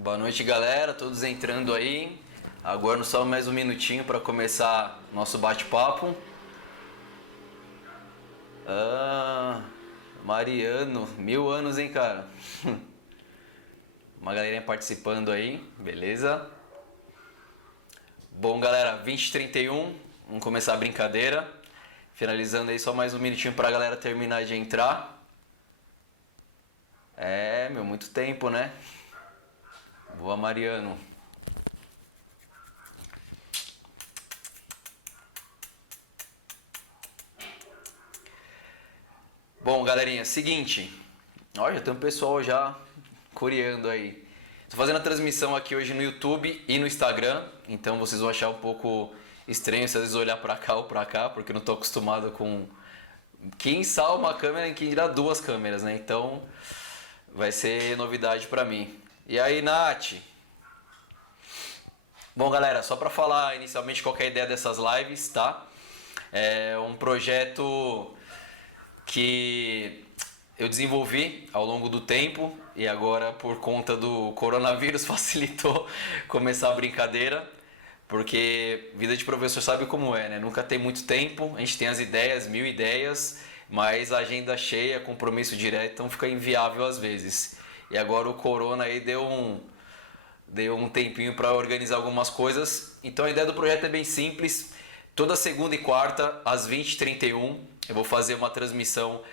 Boa noite, galera, todos entrando aí. Agora só mais um minutinho para começar nosso bate-papo. Mariano, 1000 anos, hein, cara? Uma galerinha participando aí, beleza? Bom, galera, 20h31, vamos começar a brincadeira. Finalizando aí só mais um minutinho pra galera terminar de entrar. Muito tempo, né? Boa, Mariano. Bom, galerinha, seguinte. Olha, já tem um pessoal já coreando aí. Tô fazendo a transmissão aqui hoje no YouTube e no Instagram, então vocês vão achar um pouco estranho se às vezes olhar pra cá ou pra cá, porque eu não tô acostumado com quem instala uma câmera e quem dirá duas câmeras, né? Então vai ser novidade pra mim. E aí, Nath? Bom, galera, só pra falar inicialmente qual que é a ideia dessas lives, tá? É um projeto que eu desenvolvi ao longo do tempo e agora por conta do coronavírus facilitou começar a brincadeira, porque vida de professor sabe como é, né? Nunca tem muito tempo, a gente tem as ideias, 1000 ideias, mas a agenda cheia, compromisso direto, então fica inviável às vezes. E agora o corona aí deu um tempinho para organizar algumas coisas. Então a ideia do projeto é bem simples. Toda segunda e quarta, às 20h31, eu vou fazer uma transmissão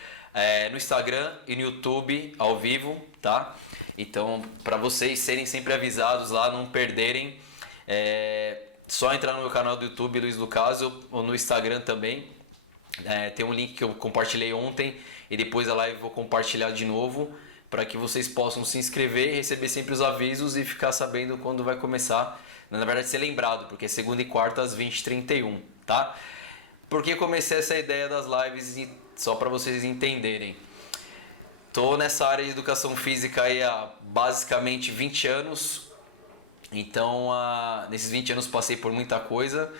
no Instagram e no YouTube ao vivo, tá? Então, para vocês serem sempre avisados lá, não perderem, só entrar no meu canal do YouTube, Luiz Lucaso, ou no Instagram também. Tem um link que eu compartilhei ontem e depois da live eu vou compartilhar de novo, para que vocês possam se inscrever e receber sempre os avisos e ficar sabendo quando vai começar. Na verdade, ser lembrado, porque é segunda e quarta às 20h31, tá? Por que comecei essa ideia das lives? Só para vocês entenderem. Tô nessa área de educação física aí há basicamente 20 anos. Então, nesses 20 anos passei por muita coisa,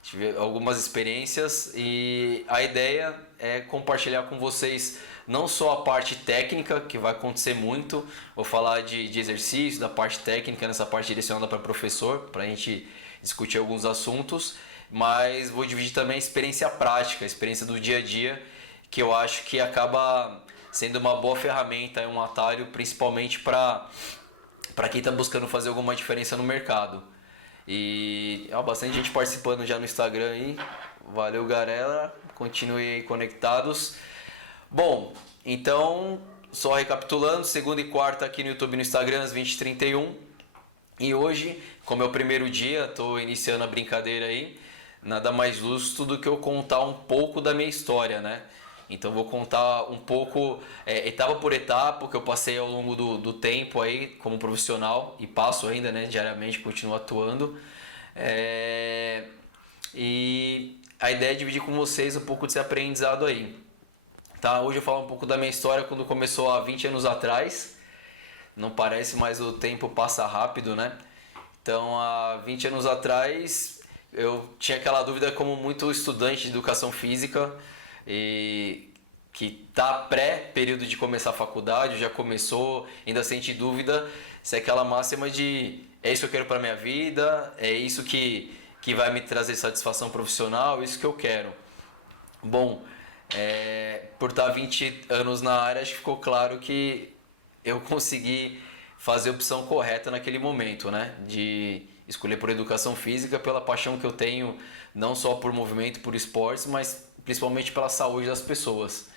tive algumas experiências e a ideia é compartilhar com vocês não só a parte técnica, que vai acontecer muito, vou falar de exercício, da parte técnica, nessa parte direcionada para professor, para a gente discutir alguns assuntos, mas vou dividir também a experiência prática, a experiência do dia a dia, que eu acho que acaba sendo uma boa ferramenta, um atalho, principalmente para quem está buscando fazer alguma diferença no mercado. E bastante gente participando já no Instagram aí. Valeu, galera. Continuem aí conectados. Bom, então, só recapitulando, segunda e quarta aqui no YouTube e no Instagram, às 20h31. E hoje, como é o primeiro dia, estou iniciando a brincadeira aí, nada mais justo do que eu contar um pouco da minha história, né? Então vou contar um pouco, etapa por etapa, que eu passei ao longo do tempo aí como profissional e passo ainda, né, diariamente, continuo atuando. E a ideia é dividir com vocês um pouco desse aprendizado aí. Tá? Hoje eu falo um pouco da minha história quando começou há 20 anos atrás. Não parece, mas o tempo passa rápido, né? Então, há 20 anos atrás, eu tinha aquela dúvida como muito estudante de educação física e que tá pré-período de começar a faculdade, já começou, ainda sente dúvida se é aquela máxima de é isso que eu quero para minha vida, é isso que vai me trazer satisfação profissional, isso que eu quero. Bom, por estar 20 anos na área, acho que ficou claro que eu consegui fazer a opção correta naquele momento, né? De escolher por educação física, pela paixão que eu tenho, não só por movimento, por esportes, mas principalmente pela saúde das pessoas.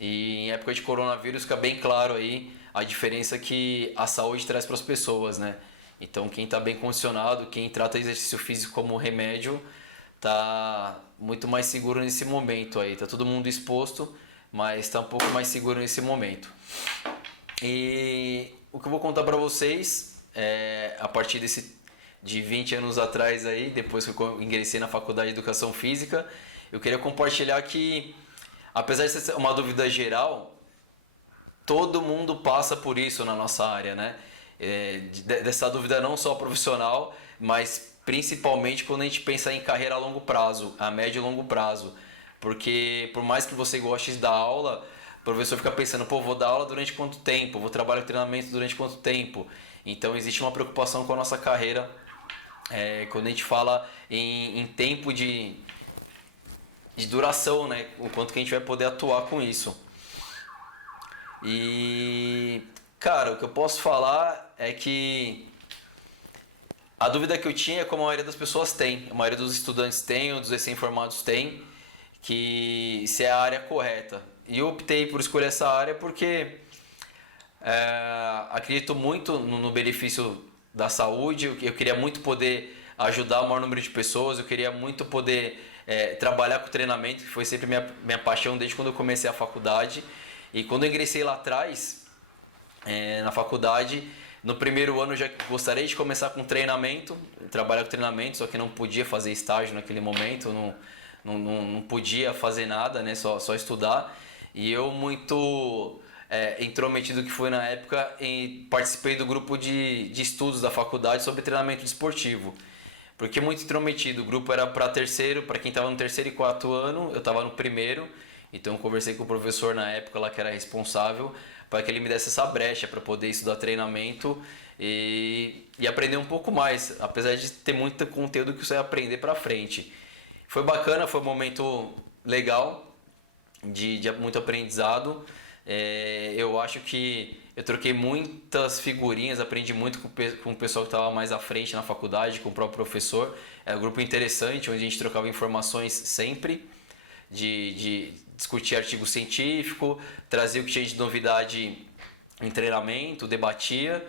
E em época de coronavírus fica bem claro aí a diferença que a saúde traz para as pessoas, né? Então quem está bem condicionado, quem trata exercício físico como remédio, tá muito mais seguro nesse momento aí. Tá todo mundo exposto, mas está um pouco mais seguro nesse momento. E o que eu vou contar para vocês a partir de 20 anos atrás aí, depois que eu ingressei na faculdade de educação física, eu queria compartilhar que, apesar de ser uma dúvida geral, todo mundo passa por isso na nossa área, né? Dessa dúvida não só profissional, mas principalmente quando a gente pensa em carreira a longo prazo, a médio e longo prazo. Porque por mais que você goste da aula, o professor fica pensando, vou dar aula durante quanto tempo? Vou trabalhar com treinamento durante quanto tempo? Então existe uma preocupação com a nossa carreira quando a gente fala em tempo de duração, né? O quanto que a gente vai poder atuar com isso. E, cara, o que eu posso falar é que a dúvida que eu tinha é como a maioria das pessoas tem, a maioria dos estudantes tem, ou dos recém-formados tem, que se é a área correta. E eu optei por escolher essa área porque acredito muito no benefício da saúde, eu queria muito poder ajudar o maior número de pessoas, eu queria muito poder trabalhar com treinamento, que foi sempre minha paixão desde quando eu comecei a faculdade. E quando eu ingressei lá atrás, na faculdade, no primeiro ano eu já gostaria de começar com treinamento, trabalhar com treinamento, só que não podia fazer estágio naquele momento, não podia fazer nada, né, só estudar. E eu muito intrometido que foi na época, participei do grupo de estudos da faculdade sobre treinamento desportivo. Porque muito intrometido, o grupo era para terceiro, para quem estava no terceiro e quarto ano, eu estava no primeiro, então eu conversei com o professor na época lá que era responsável, para que ele me desse essa brecha para poder estudar treinamento e aprender um pouco mais, apesar de ter muito conteúdo que você vai aprender para frente. Foi bacana, foi um momento legal, de muito aprendizado. Eu acho que eu troquei muitas figurinhas, aprendi muito com o pessoal que estava mais à frente na faculdade, com o próprio professor. É um grupo interessante, onde a gente trocava informações sempre, de discutir artigo científico, trazia o que tinha de novidade em treinamento, debatia,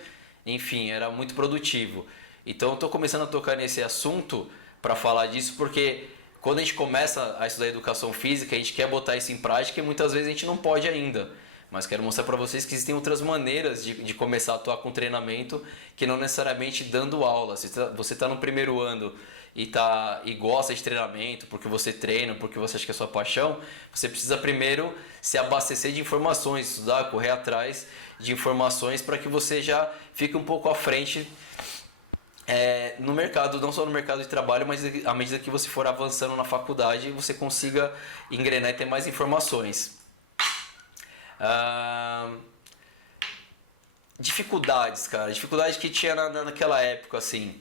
enfim, era muito produtivo. Então eu estou começando a tocar nesse assunto para falar disso, porque quando a gente começa a estudar educação física, a gente quer botar isso em prática e muitas vezes a gente não pode ainda. Mas quero mostrar para vocês que existem outras maneiras de começar a atuar com treinamento, que não necessariamente dando aula. Se você está no primeiro ano e gosta de treinamento, porque você treina, porque você acha que é sua paixão, você precisa primeiro se abastecer de informações, estudar, correr atrás de informações para que você já fique um pouco à frente no mercado, não só no mercado de trabalho, mas à medida que você for avançando na faculdade, você consiga engrenar e ter mais informações. Dificuldades, cara. Dificuldades que tinha naquela época, assim.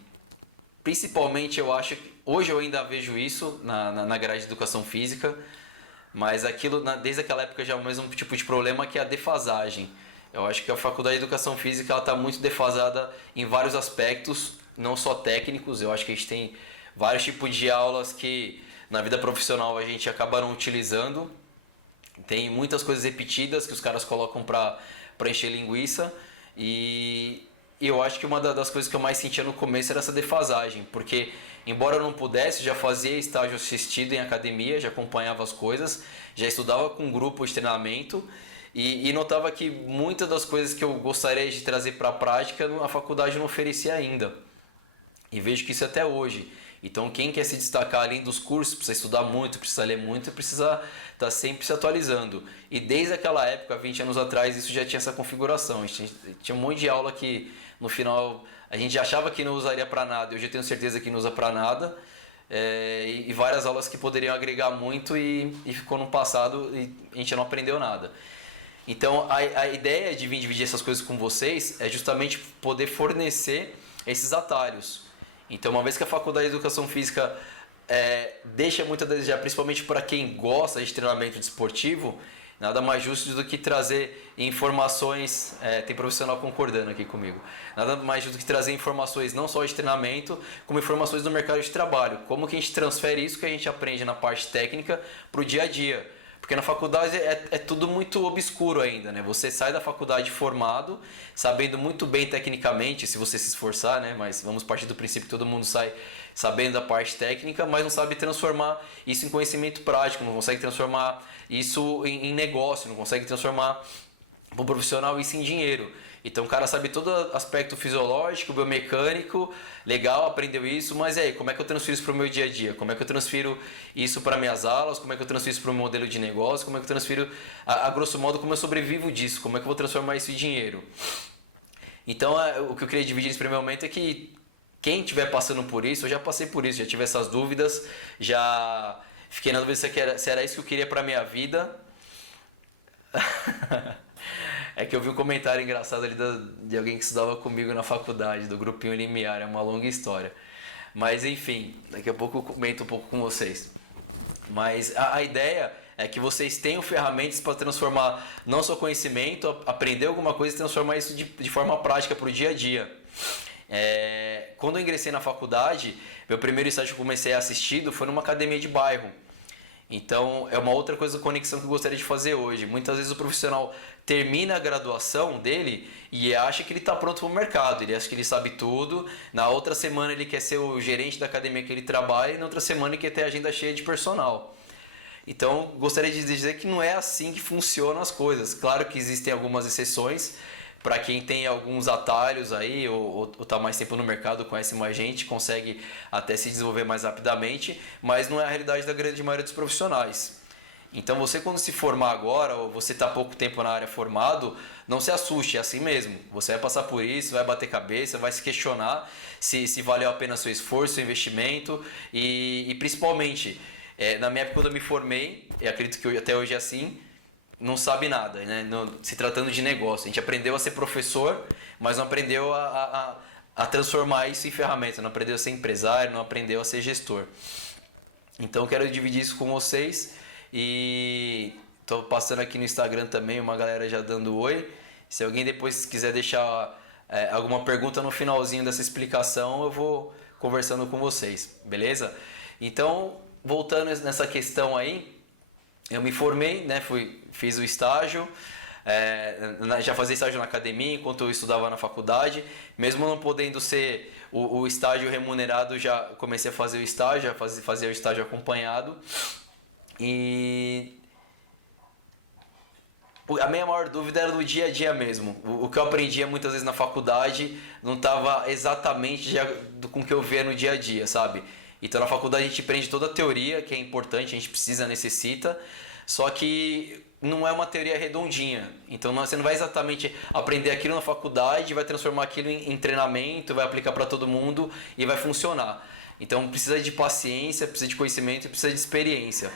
Principalmente, eu acho que hoje eu ainda vejo isso na grade de educação física, mas desde aquela época já é o mesmo tipo de problema, que é a defasagem. Eu acho que a faculdade de educação física está muito defasada em vários aspectos, não só técnicos. Eu acho que a gente tem vários tipos de aulas que na vida profissional a gente acaba não utilizando. Tem muitas coisas repetidas que os caras colocam para encher linguiça, e eu acho que uma das coisas que eu mais sentia no começo era essa defasagem, porque embora eu não pudesse, eu já fazia estágio assistido em academia, já acompanhava as coisas, já estudava com um grupo de treinamento e notava que muitas das coisas que eu gostaria de trazer para a prática a faculdade não oferecia ainda, e vejo que isso até hoje. Então quem quer se destacar além dos cursos, precisa estudar muito, precisa ler muito, precisa estar sempre se atualizando. E desde aquela época, 20 anos atrás, isso já tinha essa configuração. A gente tinha um monte de aula que no final a gente achava que não usaria para nada, hoje eu tenho certeza que não usa para nada. E várias aulas que poderiam agregar muito e ficou no passado e a gente não aprendeu nada. Então a ideia de vir dividir essas coisas com vocês é justamente poder fornecer esses atalhos. Então, uma vez que a faculdade de educação física deixa muito a desejar, principalmente para quem gosta de treinamento desportivo, nada mais justo do que trazer informações, tem profissional concordando aqui comigo, nada mais justo do que trazer informações não só de treinamento, como informações do mercado de trabalho. Como que a gente transfere isso que a gente aprende na parte técnica para o dia a dia. Porque na faculdade é tudo muito obscuro ainda, né? Você sai da faculdade formado, sabendo muito bem tecnicamente, se você se esforçar, né? Mas vamos partir do princípio que todo mundo sai sabendo da parte técnica, mas não sabe transformar isso em conhecimento prático, não consegue transformar isso em negócio, não consegue transformar para o profissional isso em dinheiro. Então o cara sabe todo aspecto fisiológico, biomecânico, legal, aprendeu isso, mas aí, como é que eu transfiro isso para o meu dia a dia? Como é que eu transfiro isso para minhas aulas? Como é que eu transfiro isso para o meu modelo de negócio? Como é que eu transfiro, a grosso modo, como eu sobrevivo disso? Como é que eu vou transformar isso em dinheiro? Então o que eu queria dividir nesse primeiro momento é que quem estiver passando por isso, eu já passei por isso, já tive essas dúvidas, já fiquei na dúvida se era isso que eu queria para minha vida. É que eu vi um comentário engraçado ali de alguém que estudava comigo na faculdade, do grupinho Limiar, é uma longa história. Mas enfim, daqui a pouco eu comento um pouco com vocês. Mas a ideia é que vocês tenham ferramentas para transformar não só conhecimento, aprender alguma coisa e transformar isso de forma prática para o dia a dia. Quando eu ingressei na faculdade, meu primeiro estágio que eu comecei a assistir foi numa academia de bairro. Então, é uma outra coisa de conexão que eu gostaria de fazer hoje. Muitas vezes o profissional termina a graduação dele e acha que ele está pronto para o mercado. Ele acha que ele sabe tudo. Na outra semana ele quer ser o gerente da academia que ele trabalha e na outra semana ele quer ter a agenda cheia de personal. Então, gostaria de dizer que não é assim que funcionam as coisas. Claro que existem algumas exceções. Para quem tem alguns atalhos aí, ou está mais tempo no mercado, conhece mais gente, consegue até se desenvolver mais rapidamente, mas não é a realidade da grande maioria dos profissionais. Então você quando se formar agora, ou você está pouco tempo na área formado, não se assuste, é assim mesmo. Você vai passar por isso, vai bater cabeça, vai se questionar se valeu a pena seu esforço, seu investimento e principalmente, na minha época quando eu me formei, e acredito que até hoje é assim, não sabe nada, né? Se tratando de negócio. A gente aprendeu a ser professor, mas não aprendeu a transformar isso em ferramenta, não aprendeu a ser empresário, não aprendeu a ser gestor. Então quero dividir isso com vocês e estou passando aqui no Instagram também, uma galera já dando oi. Se alguém depois quiser deixar alguma pergunta no finalzinho dessa explicação, eu vou conversando com vocês, beleza? Então, voltando nessa questão aí, eu me formei, né? Fiz o estágio, já fazia estágio na academia enquanto eu estudava na faculdade. Mesmo não podendo ser o estágio remunerado, já comecei a fazer o estágio, fazer o estágio acompanhado. E a minha maior dúvida era no dia a dia mesmo. O que eu aprendia muitas vezes na faculdade não estava exatamente com o que eu via no dia a dia, sabe? Então na faculdade a gente aprende toda a teoria, que é importante, a gente precisa, necessita, só que não é uma teoria redondinha. Então você não vai exatamente aprender aquilo na faculdade, vai transformar aquilo em treinamento, vai aplicar para todo mundo e vai funcionar. Então precisa de paciência, precisa de conhecimento e precisa de experiência.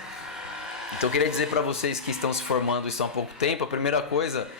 Então eu queria dizer para vocês que estão se formando isso há pouco tempo, a primeira coisa,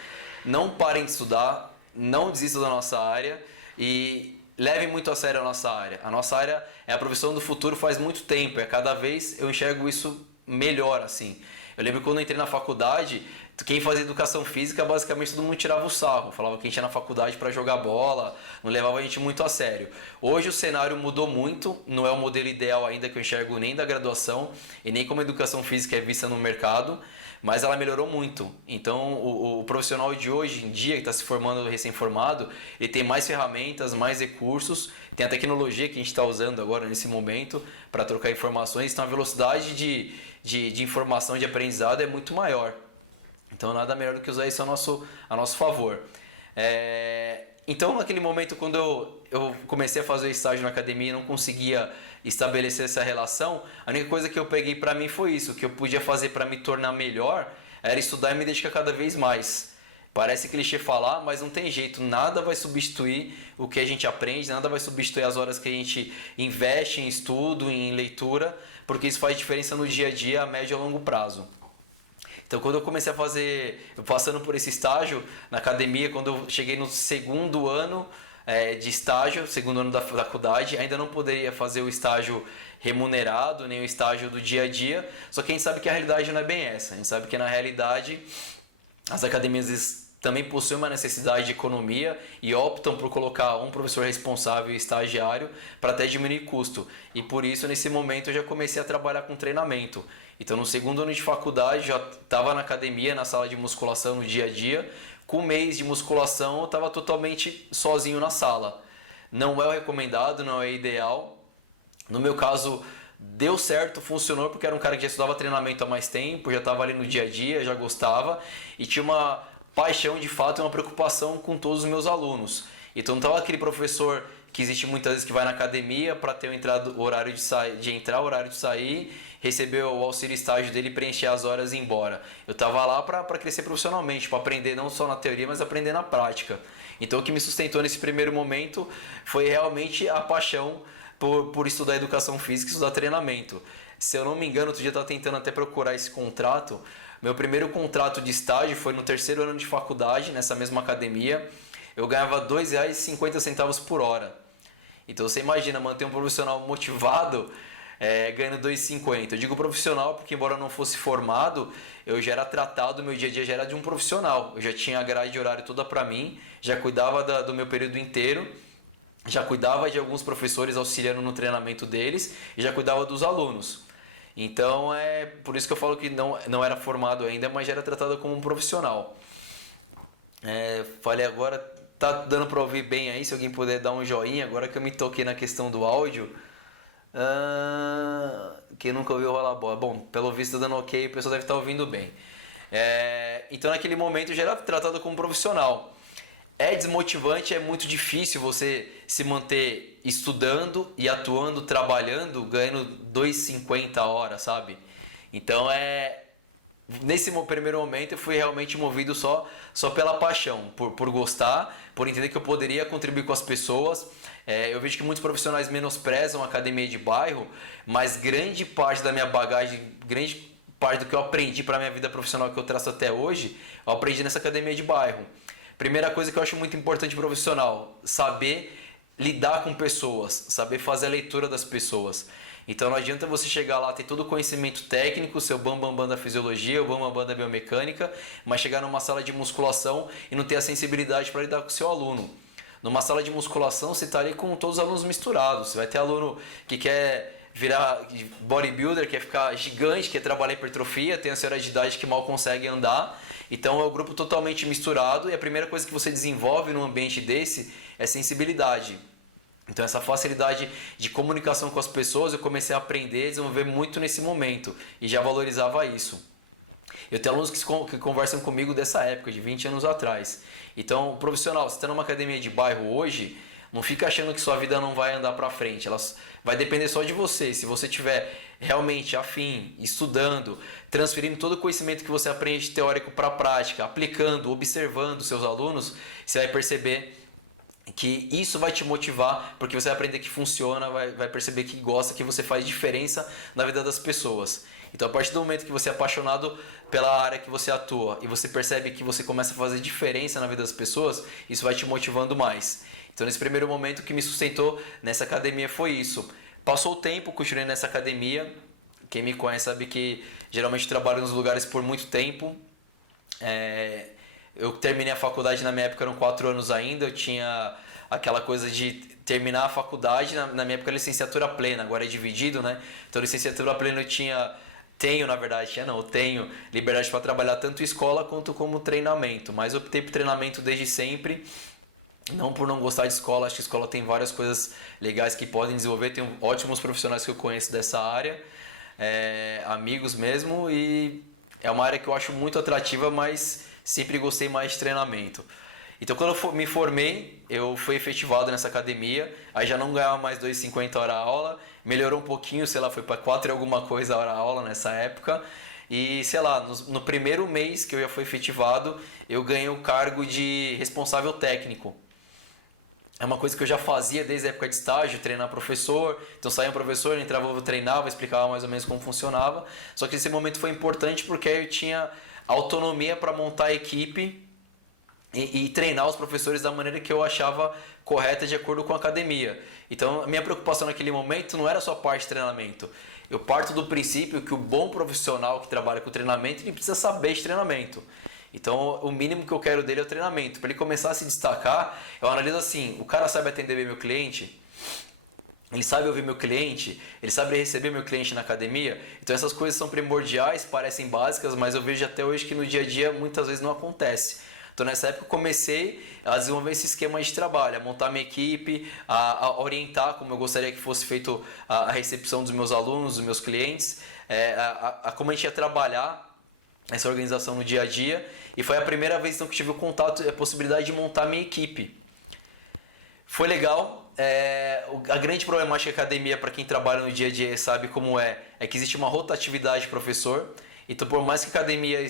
não parem de estudar, não desistam da nossa área e levem muito a sério a nossa área. A nossa área é a profissão do futuro faz muito tempo. Cada vez eu enxergo isso melhor, assim. Eu lembro quando eu entrei na faculdade, quem fazia educação física, basicamente todo mundo tirava o sarro. Falava que a gente ia na faculdade para jogar bola, não levava a gente muito a sério. Hoje o cenário mudou muito, não é o modelo ideal ainda que eu enxergo nem da graduação e nem como a educação física é vista no mercado, mas ela melhorou muito. Então o profissional de hoje em dia, que está se formando recém-formado, ele tem mais ferramentas, mais recursos, tem a tecnologia que a gente está usando agora nesse momento para trocar informações, então a velocidade de informação, de aprendizado é muito maior. Então nada melhor do que usar isso a nosso favor. Então naquele momento quando eu comecei a fazer o estágio na academia e não conseguia estabelecer essa relação, a única coisa que eu peguei para mim foi isso, o que eu podia fazer para me tornar melhor era estudar e me dedicar cada vez mais. Parece clichê falar, mas não tem jeito, nada vai substituir o que a gente aprende, nada vai substituir as horas que a gente investe em estudo, em leitura, porque isso faz diferença no dia a dia, a médio e a longo prazo. Então quando eu comecei a fazer, passando por esse estágio na academia, quando eu cheguei no segundo ano de estágio, segundo ano da faculdade, ainda não poderia fazer o estágio remunerado, nem o estágio do dia a dia, só que a gente sabe que a realidade não é bem essa, a gente sabe que na realidade as academias também possuem uma necessidade de economia e optam por colocar um professor responsável e estagiário para até diminuir custo. E por isso, nesse momento, eu já comecei a trabalhar com treinamento. Então, no segundo ano de faculdade, já estava na academia, na sala de musculação no dia a dia. Com um mês de musculação, eu estava totalmente sozinho na sala. Não é o recomendado, não é o ideal. No meu caso, deu certo, funcionou, porque era um cara que já estudava treinamento há mais tempo, já estava ali no dia a dia, já gostava e tinha uma paixão de fato e uma preocupação com todos os meus alunos. Então não estava aquele professor que existe muitas vezes que vai na academia para ter o horário de entrar, o horário de sair, receber o auxílio estágio dele, preencher as horas e ir embora. Eu estava lá para crescer profissionalmente, para aprender não só na teoria, mas aprender na prática. Então o que me sustentou nesse primeiro momento foi realmente a paixão por estudar educação física e estudar treinamento. Se eu não me engano, outro dia eu estava tentando até procurar esse contrato. Meu primeiro contrato de estágio foi no terceiro ano de faculdade, nessa mesma academia. Eu ganhava R$ 2,50 por hora. Então você imagina manter um profissional motivado ganhando 2,50. Eu digo profissional porque, embora eu não fosse formado, eu já era tratado, meu dia a dia já era de um profissional. Eu já tinha a grade de horário toda para mim, já cuidava do meu período inteiro, já cuidava de alguns professores auxiliando no treinamento deles e já cuidava dos alunos. Então é por isso que eu falo que não era formado ainda, mas já era tratado como um profissional. Falei agora, tá dando para ouvir bem aí? Se alguém puder dar um joinha, agora que eu me toquei na questão do áudio. Quem nunca ouviu rolar bola? Bom, pelo visto tá dando ok, o pessoal deve estar ouvindo bem. Então naquele momento eu já era tratado como profissional. É desmotivante, é muito difícil você se manter estudando e atuando, trabalhando, ganhando 2,50 a hora, sabe? Então nesse primeiro momento eu fui realmente movido só pela paixão, por gostar, por entender que eu poderia contribuir com as pessoas. Eu vejo que muitos profissionais menosprezam a academia de bairro, mas grande parte da minha bagagem, grande parte do que eu aprendi para a minha vida profissional que eu traço até hoje, eu aprendi nessa academia de bairro. Primeira coisa que eu acho muito importante profissional, saber lidar com pessoas, saber fazer a leitura das pessoas. Então não adianta você chegar lá, ter todo o conhecimento técnico, seu bam da fisiologia, o bam da biomecânica, mas chegar numa sala de musculação e não ter a sensibilidade para lidar com o seu aluno. Numa sala de musculação você está ali com todos os alunos misturados. Você vai ter aluno que quer virar bodybuilder, quer ficar gigante, quer trabalhar hipertrofia, tem a senhora de idade que mal consegue andar. Então é um grupo totalmente misturado e a primeira coisa que você desenvolve num ambiente desse é sensibilidade. Então essa facilidade de comunicação com as pessoas eu comecei a aprender, a desenvolver muito nesse momento e já valorizava isso. Eu tenho alunos que conversam comigo dessa época, de 20 anos atrás. Então, profissional, você está numa academia de bairro hoje, não fica achando que sua vida não vai andar para frente. Ela vai depender só de você. Se você tiver realmente afim, estudando, transferindo todo o conhecimento que você aprende teórico para a prática, aplicando, observando seus alunos, você vai perceber que isso vai te motivar, porque você vai aprender que funciona, vai perceber que gosta, que você faz diferença na vida das pessoas. Então, a partir do momento que você é apaixonado pela área que você atua e você percebe que você começa a fazer diferença na vida das pessoas, isso vai te motivando mais. Então, nesse primeiro momento, o que me sustentou nessa academia foi isso. Passou o tempo, continuei nessa academia. Quem me conhece sabe que geralmente trabalho nos lugares por muito tempo. Eu terminei a faculdade, na minha época eram 4 anos ainda, eu tinha aquela coisa de terminar a faculdade, na minha época licenciatura plena, agora é dividido, né? Então licenciatura plena eu tenho liberdade para trabalhar tanto escola quanto como treinamento, mas eu optei por treinamento desde sempre, não por não gostar de escola, acho que a escola tem várias coisas legais que podem desenvolver, tem ótimos profissionais que eu conheço dessa área, amigos mesmo, e é uma área que eu acho muito atrativa, mas sempre gostei mais de treinamento. Então quando eu me formei, eu fui efetivado nessa academia, aí já não ganhava mais 2,50 hora a aula, melhorou um pouquinho, sei lá, foi para 4 e alguma coisa a hora a aula nessa época, e sei lá, no primeiro mês que eu já fui efetivado, eu ganhei o cargo de responsável técnico. É uma coisa que eu já fazia desde a época de estágio, treinar professor. Então saía um professor, entrava, eu treinava, explicava mais ou menos como funcionava. Só que esse momento foi importante porque eu tinha autonomia para montar a equipe e treinar os professores da maneira que eu achava correta de acordo com a academia. Então a minha preocupação naquele momento não era só a parte de treinamento. Eu parto do princípio que o bom profissional que trabalha com treinamento, ele precisa saber de treinamento. Então o mínimo que eu quero dele é o treinamento. Para ele começar a se destacar, eu analiso assim, o cara sabe atender bem meu cliente? Ele sabe ouvir meu cliente? Ele sabe receber meu cliente na academia? Então essas coisas são primordiais, parecem básicas, mas eu vejo até hoje que no dia a dia muitas vezes não acontece. Então nessa época eu comecei a desenvolver esse esquema de trabalho, a montar minha equipe, a orientar como eu gostaria que fosse feito a recepção dos meus alunos, dos meus clientes, como a gente ia trabalhar essa organização no dia a dia. E foi a primeira vez então, que tive o contato, a possibilidade de montar minha equipe. Foi legal. A grande problemática da academia, para quem trabalha no dia a dia sabe como é que existe uma rotatividade de professor. Então por mais que a academia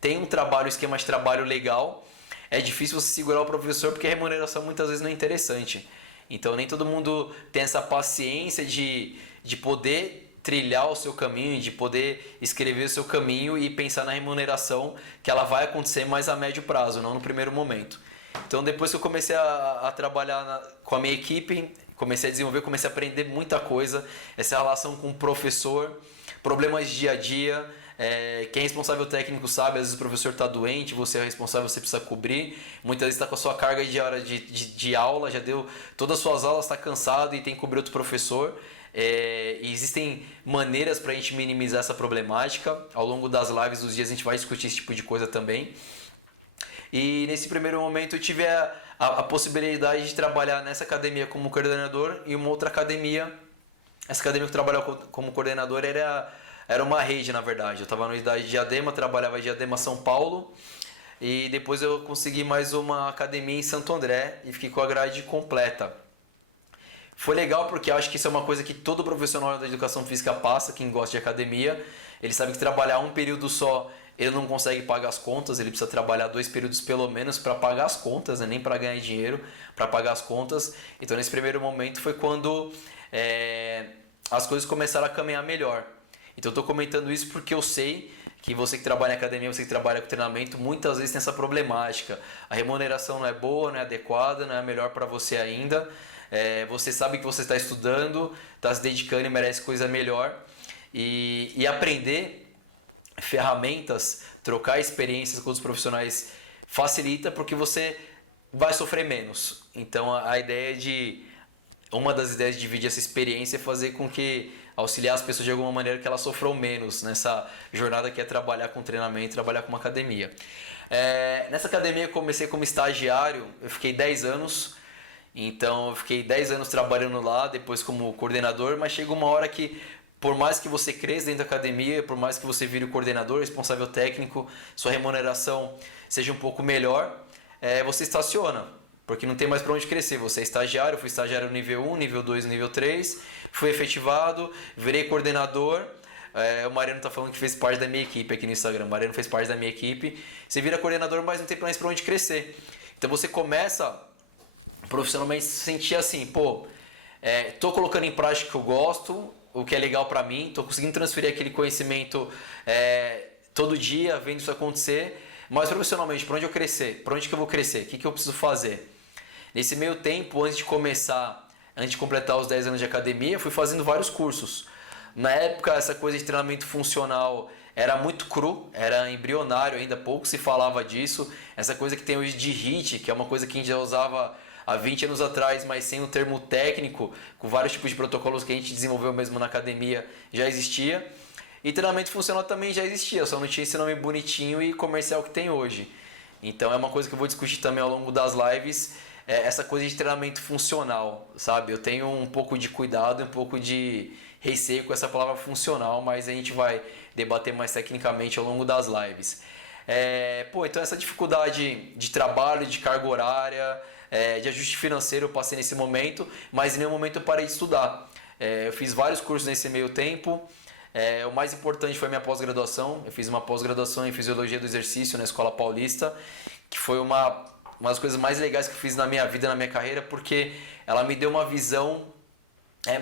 tenha um esquema de trabalho legal, é difícil você segurar o professor porque a remuneração muitas vezes não é interessante. Então nem todo mundo tem essa paciência de poder trilhar o seu caminho, de poder escrever o seu caminho e pensar na remuneração que ela vai acontecer mais a médio prazo, não no primeiro momento. Então depois que eu comecei a trabalhar com a minha equipe, comecei a desenvolver, comecei a aprender muita coisa, essa relação com o professor, problemas de dia a dia. Quem é responsável técnico sabe, às vezes o professor está doente, você é responsável, você precisa cobrir. Muitas vezes está com a sua carga de hora de aula, já deu todas as suas aulas, está cansado e tem que cobrir outro professor. E existem maneiras para a gente minimizar essa problemática. Ao longo das lives, dos dias, a gente vai discutir esse tipo de coisa também. E nesse primeiro momento eu tive a possibilidade de trabalhar nessa academia como coordenador e uma outra academia. Essa academia que eu trabalhava como coordenador era uma rede, na verdade. Eu estava na unidade de Diadema, trabalhava em Diadema, São Paulo. E depois eu consegui mais uma academia em Santo André e fiquei com a grade completa. Foi legal porque eu acho que isso é uma coisa que todo profissional da educação física passa, quem gosta de academia. Ele sabe que trabalhar um período só, ele não consegue pagar as contas, ele precisa trabalhar 2 períodos pelo menos para pagar as contas, né? Nem para ganhar dinheiro, para pagar as contas. Então nesse primeiro momento foi quando as coisas começaram a caminhar melhor. Então eu estou comentando isso porque eu sei que você que trabalha em academia, você que trabalha com treinamento, muitas vezes tem essa problemática. A remuneração não é boa, não é adequada, não é a melhor para você ainda. Você sabe que você está estudando, está se dedicando e merece coisa melhor. E aprender ferramentas, trocar experiências com os profissionais facilita porque você vai sofrer menos. Então uma das ideias de dividir essa experiência é fazer com que auxiliar as pessoas de alguma maneira que elas sofram menos nessa jornada que é trabalhar com treinamento, trabalhar com uma academia. Nessa academia eu comecei como estagiário, eu fiquei 10 anos. Então eu fiquei 10 anos trabalhando lá, depois como coordenador, mas chega uma hora que por mais que você cresça dentro da academia, por mais que você vire o coordenador, responsável técnico, sua remuneração seja um pouco melhor, você estaciona, porque não tem mais para onde crescer. Você é estagiário, eu fui estagiário nível 1, nível 2, nível 3, fui efetivado, virei coordenador. O Mariano está falando que fez parte da minha equipe aqui no Instagram. O Mariano fez parte da minha equipe. Você vira coordenador, mas não tem mais para onde crescer. Então você começa profissionalmente se sentir assim, tô colocando em prática o que eu gosto, o que é legal para mim, tô conseguindo transferir aquele conhecimento todo dia, vendo isso acontecer, mas profissionalmente, para onde eu crescer? Para onde que eu vou crescer? O que eu preciso fazer? Nesse meio tempo, antes de completar os 10 anos de academia, fui fazendo vários cursos. Na época, essa coisa de treinamento funcional era muito cru, era embrionário ainda, pouco se falava disso. Essa coisa que tem hoje de HIIT, que é uma coisa que a gente já usava há 20 anos atrás, mas sem o termo técnico, com vários tipos de protocolos que a gente desenvolveu mesmo na academia, já existia. E treinamento funcional também já existia, só não tinha esse nome bonitinho e comercial que tem hoje. Então é uma coisa que eu vou discutir também ao longo das lives, essa coisa de treinamento funcional, sabe? Eu tenho um pouco de cuidado, um pouco de receio com essa palavra funcional, mas a gente vai debater mais tecnicamente ao longo das lives. Então essa dificuldade de trabalho, de carga horária, de ajuste financeiro eu passei nesse momento, mas em nenhum momento eu parei de estudar. Eu fiz vários cursos nesse meio tempo. O mais importante foi a minha pós-graduação. Eu fiz uma pós-graduação em Fisiologia do Exercício na Escola Paulista, que foi uma das coisas mais legais que eu fiz na minha vida, na minha carreira, porque ela me deu uma visão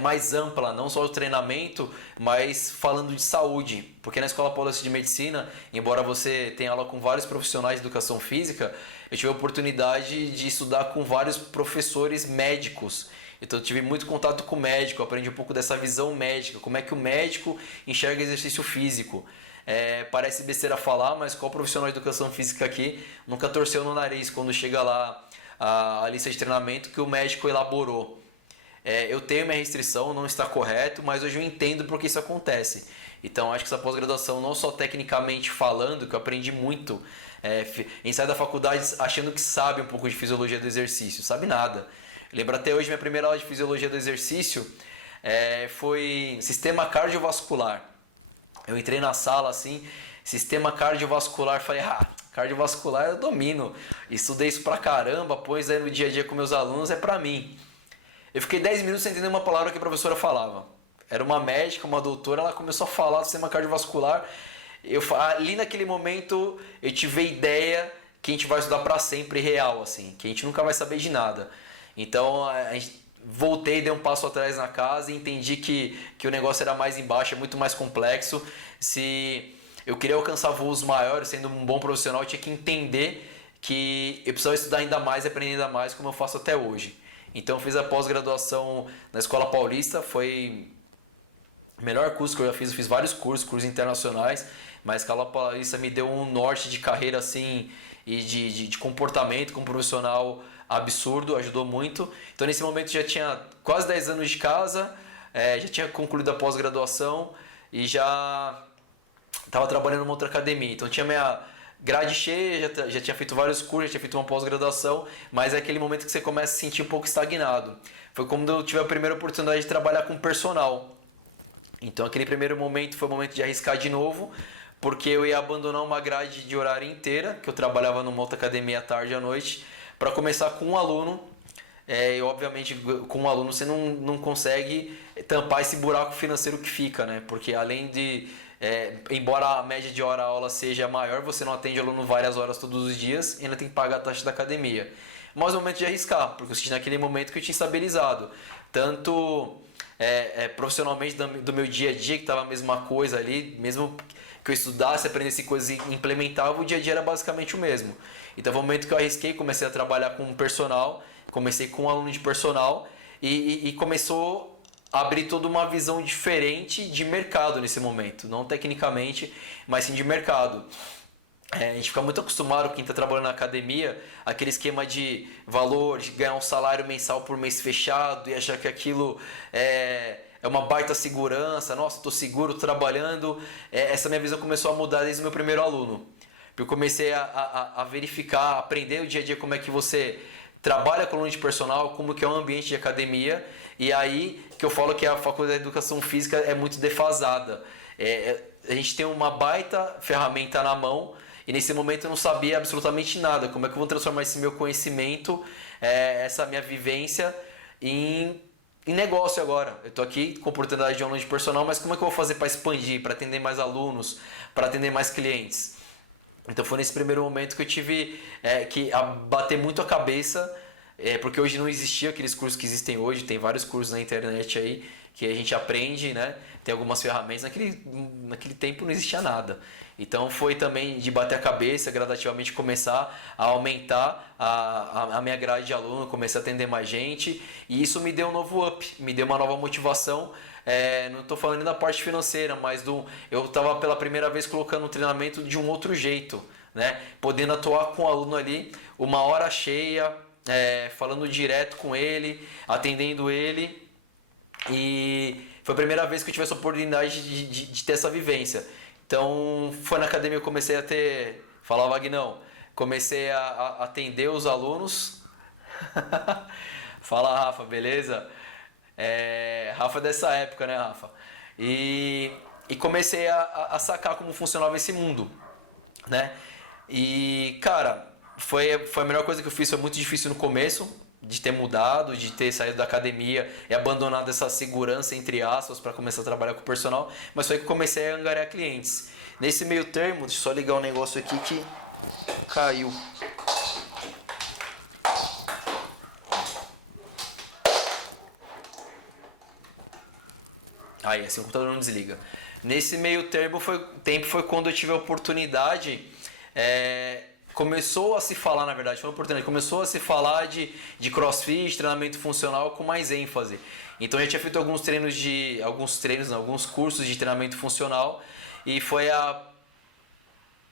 mais ampla, não só do treinamento, mas falando de saúde. Porque na Escola Paulista de Medicina, embora você tenha aula com vários profissionais de educação física, eu tive a oportunidade de estudar com vários professores médicos. Então eu tive muito contato com o médico, aprendi um pouco dessa visão médica, como é que o médico enxerga exercício físico. Parece besteira falar, mas qual profissional de educação física aqui nunca torceu no nariz quando chega lá a lista de treinamento que o médico elaborou? Eu tenho minha restrição, não está correto, mas hoje eu entendo porque isso acontece. Então acho que essa pós-graduação, não só tecnicamente falando, que eu aprendi muito, em sair da faculdade achando que sabe um pouco de fisiologia do exercício, sabe nada. Eu lembro até hoje, minha primeira aula de fisiologia do exercício foi sistema cardiovascular. Eu entrei na sala assim, sistema cardiovascular, falei, cardiovascular eu domino, estudei isso pra caramba, pois aí no dia a dia com meus alunos, é pra mim. Eu fiquei 10 minutos sem entender uma palavra que a professora falava. Era uma médica, uma doutora, ela começou a falar do sistema cardiovascular. Ali naquele momento eu tive a ideia que a gente vai estudar para sempre real, assim, que a gente nunca vai saber de nada. Então voltei, dei um passo atrás na casa e entendi que o negócio era mais embaixo, é muito mais complexo. Se eu queria alcançar voos maiores, sendo um bom profissional, eu tinha que entender que eu precisava estudar ainda mais e aprender ainda mais, como eu faço até hoje. Então eu fiz a pós-graduação na Escola Paulista, foi o melhor curso que eu já fiz. Eu fiz vários cursos internacionais, mas a Escola Paulista me deu um norte de carreira assim e de comportamento como profissional absurdo, ajudou muito. Então nesse momento já tinha quase 10 anos de casa, já tinha concluído a pós-graduação e já estava trabalhando numa outra academia. Então tinha minha grade cheia, já tinha feito vários cursos, já tinha feito uma pós-graduação, mas é aquele momento que você começa a se sentir um pouco estagnado. Foi quando eu tive a primeira oportunidade de trabalhar com personal. Então aquele primeiro momento foi o momento de arriscar de novo, porque eu ia abandonar uma grade de horário inteira, que eu trabalhava numa outra academia à tarde e à noite, para começar com um aluno. E obviamente com um aluno você não consegue tampar esse buraco financeiro que fica, né? Porque além de, embora a média de hora-aula seja maior, você não atende aluno várias horas todos os dias e ainda tem que pagar a taxa da academia. Mas é o momento de arriscar, porque eu senti naquele momento que eu tinha estabilizado. Tanto profissionalmente do meu dia a dia, que estava a mesma coisa ali, mesmo que eu estudasse, aprendesse coisas e implementava, o dia a dia era basicamente o mesmo. Então foi o momento que eu arrisquei, comecei a trabalhar com personal, comecei com um aluno de personal e começou a abrir toda uma visão diferente de mercado nesse momento, não tecnicamente, mas sim de mercado. A gente fica muito acostumado, quem está trabalhando na academia, aquele esquema de valor, de ganhar um salário mensal por mês fechado e achar que aquilo é uma baita segurança. Nossa, estou seguro, tô trabalhando. Essa minha visão começou a mudar desde o meu primeiro aluno. Eu comecei a verificar, a aprender o dia a dia como é que você trabalha com aluno de personal, como que é o ambiente de academia. E aí que eu falo que a faculdade de educação física é muito defasada. A gente tem uma baita ferramenta na mão e nesse momento eu não sabia absolutamente nada. Como é que eu vou transformar esse meu conhecimento, essa minha vivência em negócio agora? Eu estou aqui com oportunidade de aluno de personal, mas como é que eu vou fazer para expandir, para atender mais alunos, para atender mais clientes? Então foi nesse primeiro momento que eu tive que bater muito a cabeça, porque hoje não existia aqueles cursos que existem hoje. Tem vários cursos na internet aí que a gente aprende, né? Tem algumas ferramentas. Naquele tempo não existia nada. Então foi também de bater a cabeça, gradativamente começar a aumentar a minha grade de aluno, comecei a atender mais gente e isso me deu um novo up, me deu uma nova motivação. Não estou falando da parte financeira, mas eu estava pela primeira vez colocando um treinamento de um outro jeito, né? Podendo atuar com o aluno ali uma hora cheia, falando direto com ele, atendendo ele. E foi a primeira vez que eu tive essa oportunidade de ter essa vivência. Então foi na academia que eu comecei a ter, fala Vagnão, comecei a atender os alunos. Fala Rafa, beleza? Rafa é dessa época, né, Rafa? E comecei a sacar como funcionava esse mundo, né? E, cara, foi a melhor coisa que eu fiz. Foi muito difícil no começo, de ter mudado, de ter saído da academia e abandonado essa segurança, entre aspas, para começar a trabalhar com o personal. Mas foi que eu comecei a angariar clientes. Nesse meio termo, deixa eu só ligar um negócio aqui que caiu. Aí, assim o computador não desliga. Nesse meio tempo foi quando eu tive a oportunidade, começou a se falar, na verdade, foi uma oportunidade, começou a se falar de crossfit, treinamento funcional com mais ênfase. Então eu já tinha feito alguns cursos de treinamento funcional e foi a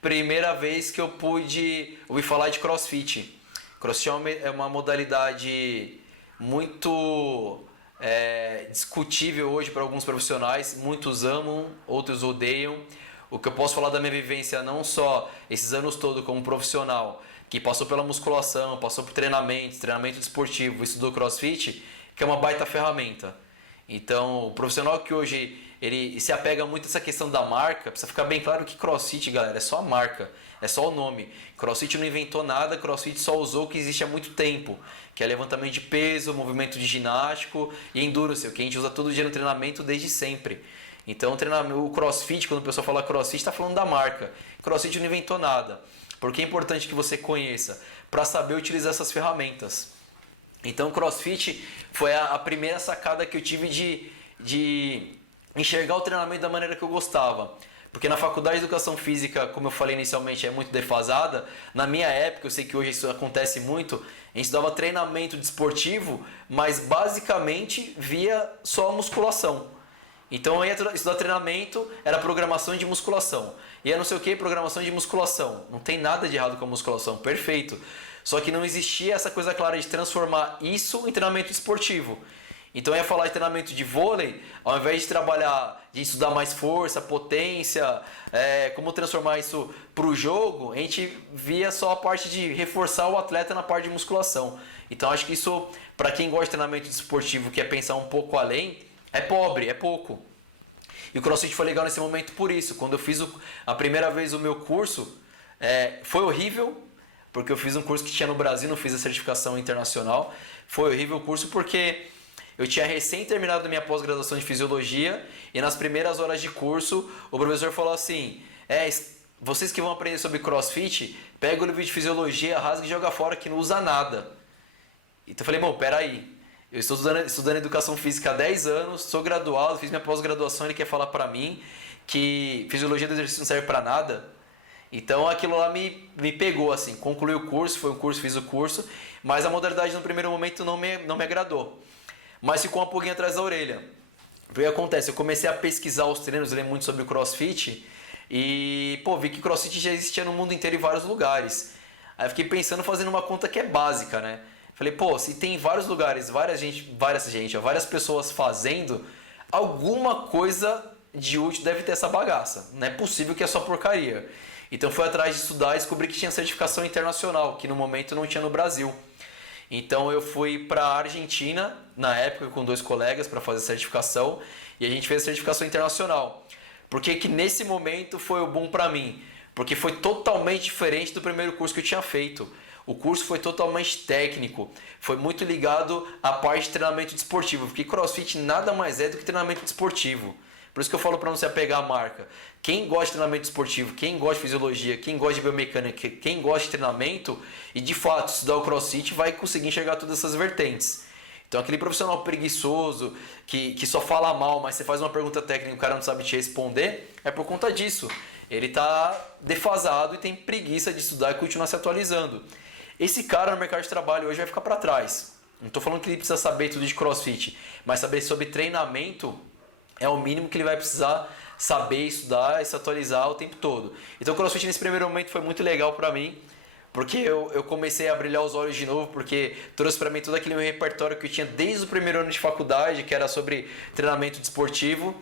primeira vez que eu pude ouvir falar de crossfit. Crossfit é uma modalidade muito discutível hoje para alguns profissionais, muitos amam, outros odeiam. O que eu posso falar da minha vivência, não só esses anos todos como profissional, que passou pela musculação, passou por treinamento desportivo, estudou crossfit, que é uma baita ferramenta. Então, o profissional que hoje ele se apega muito a essa questão da marca, precisa ficar bem claro que crossfit, galera, é só a marca, é só o nome. Crossfit não inventou nada, crossfit só usou o que existe há muito tempo, que é levantamento de peso, movimento de ginástico e endurance, o que a gente usa todo dia no treinamento desde sempre. Então o crossfit, quando o pessoal fala crossfit, está falando da marca. Crossfit não inventou nada. Porque é importante que você conheça para saber utilizar essas ferramentas. Então, o CrossFit foi a primeira sacada que eu tive de enxergar o treinamento da maneira que eu gostava. Porque na faculdade de Educação Física, como eu falei inicialmente, é muito defasada. Na minha época, eu sei que hoje isso acontece muito, a gente dava treinamento desportivo, mas basicamente via só musculação. Então eu ia estudar treinamento, era programação de musculação. Ia não sei o que, programação de musculação. Não tem nada de errado com a musculação, perfeito. Só que não existia essa coisa clara de transformar isso em treinamento esportivo. Então eu ia falar de treinamento de vôlei, ao invés de trabalhar, de estudar mais força, potência, como transformar isso para o jogo, a gente via só a parte de reforçar o atleta na parte de musculação. Então acho que isso, para quem gosta de treinamento esportivo, quer pensar um pouco além, é pobre, é pouco. E o CrossFit foi legal nesse momento por isso. Quando eu fiz a primeira vez o meu curso, foi horrível, porque eu fiz um curso que tinha no Brasil, não fiz a certificação internacional. Foi horrível o curso porque eu tinha recém terminado minha pós-graduação de Fisiologia e nas primeiras horas de curso o professor falou assim, vocês que vão aprender sobre CrossFit, pega o livro de Fisiologia, rasga e joga fora que não usa nada. Então eu falei, bom, peraí, eu estou estudando Educação Física há 10 anos, sou graduado, fiz minha pós-graduação, ele quer falar para mim que Fisiologia do Exercício não serve para nada. Então aquilo lá me pegou, assim, concluí o curso, foi um curso, fiz o curso, mas a modalidade no primeiro momento não me agradou. Mas ficou uma pulguinha atrás da orelha. O que acontece? Eu comecei a pesquisar os treinos, ler muito sobre o CrossFit e vi que CrossFit já existia no mundo inteiro em vários lugares. Aí eu fiquei pensando fazendo uma conta que é básica, né? Falei, se tem vários lugares, várias pessoas fazendo, alguma coisa de útil deve ter essa bagaça. Não é possível que é só porcaria. Então fui atrás de estudar e descobri que tinha certificação internacional, que no momento não tinha no Brasil. Então eu fui para a Argentina, na época, com 2 colegas para fazer a certificação, e a gente fez a certificação internacional. Por que nesse momento foi o boom para mim? Porque foi totalmente diferente do primeiro curso que eu tinha feito. O curso foi totalmente técnico, foi muito ligado à parte de treinamento desportivo, porque CrossFit nada mais é do que treinamento desportivo. Por isso que eu falo para não se apegar à marca. Quem gosta de treinamento esportivo, quem gosta de fisiologia, quem gosta de biomecânica, quem gosta de treinamento e de fato estudar o CrossFit vai conseguir enxergar todas essas vertentes. Então aquele profissional preguiçoso que só fala mal, mas você faz uma pergunta técnica e o cara não sabe te responder, é por conta disso. Ele está defasado e tem preguiça de estudar e continuar se atualizando. Esse cara no mercado de trabalho hoje vai ficar para trás. Não estou falando que ele precisa saber tudo de CrossFit, mas saber sobre treinamento é o mínimo que ele vai precisar saber, estudar e se atualizar o tempo todo. Então o CrossFit nesse primeiro momento foi muito legal para mim, porque eu comecei a brilhar os olhos de novo, porque trouxe para mim todo aquele meu repertório que eu tinha desde o primeiro ano de faculdade, que era sobre treinamento desportivo,